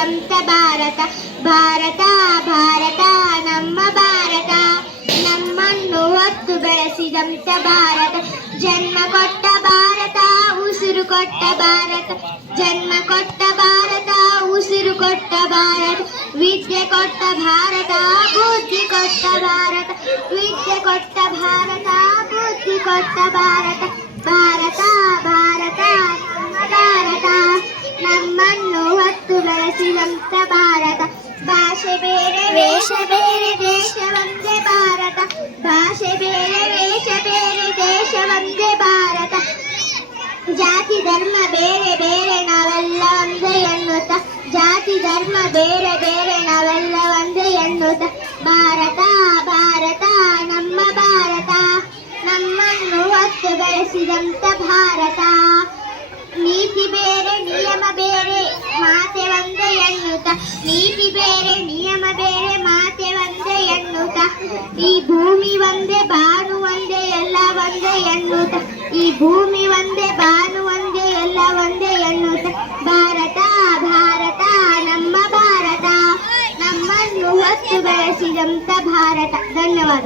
ಬೆಳೆಸಿದಂತ ಭಾರತ ಭಾರತ ಭಾರತ ನಮ್ಮ ಭಾರತ ನಮ್ಮನ್ನು ಹೊತ್ತು ಬೆಳೆಸಿದಂತ ಭಾರತ ಜನ್ಮ ಕೊಟ್ಟ ಭಾರತ ಉಸಿರು ಕೊಟ್ಟ ಭಾರತ ಜನ್ಮ ಕೊಟ್ಟ ಭಾರತ ಉಸಿರು ಕೊಟ್ಟ ಭಾರತ ವಿದ್ಯೆ ಕೊಟ್ಟ ಭಾರತ ಬುದ್ಧಿ ಕೊಟ್ಟ ಭಾರತ ವಿದ್ಯೆ ಕೊಟ್ಟ ಭಾರತ ಬುದ್ಧಿ ಕೊಟ್ಟ ಭಾರತ ಭಾರತ ಭಾರತ ಭಾಷೆ ಬೇರೆ ವೇಷ ಬೇರೆ. ದೇಶ ಒಂದೇ ಭಾರತ. ಭಾಷೆ ಬೇರೆ ವೇಷ ಬೇರೆ ದೇಶ ಒಂದೇ ಭಾರತ. ಜಾತಿ ಧರ್ಮ ಬೇರೆ ಬೇರೆ ನಾವೆಲ್ಲ ಒಂದೇ ಎನ್ನುತ್ತ. ಜಾತಿ ಧರ್ಮ ಬೇರೆ ಬೇರೆ ನಾವೆಲ್ಲ ಒಂದೇ ಎನ್ನುತ್ತ. ಭಾರತ ಭಾರತ ನಮ್ಮ ಭಾರತ. ನಮ್ಮನ್ನು ಹೊತ್ತು ಬೆಳೆಸಿದಂತ ಭಾರತ. ನೀತಿ ಬೇರೆ. ನೀತಿ ಬೇರೆ, ನಿಯಮ ಬೇರೆ, ಮಾತೆ ಒಂದೇ ಎನ್ನುತ್ತ. ಈ ಭೂಮಿ ಒಂದೇ, ಬಾನು ಒಂದೇ, ಎಲ್ಲ ಒಂದೇ ಎನ್ನುತ್ತ. ಈ ಭೂಮಿ ಒಂದೇ, ಬಾನು ಒಂದೇ, ಎಲ್ಲ ಒಂದೇ ಎನ್ನುತ್ತ. ಭಾರತ ಭಾರತ, ನಮ್ಮ ಭಾರತ. ನಮ್ಮನ್ನು ಹೊತ್ತು ಬೆಳೆಸಿದಂತ ಭಾರತ. ಧನ್ಯವಾದ.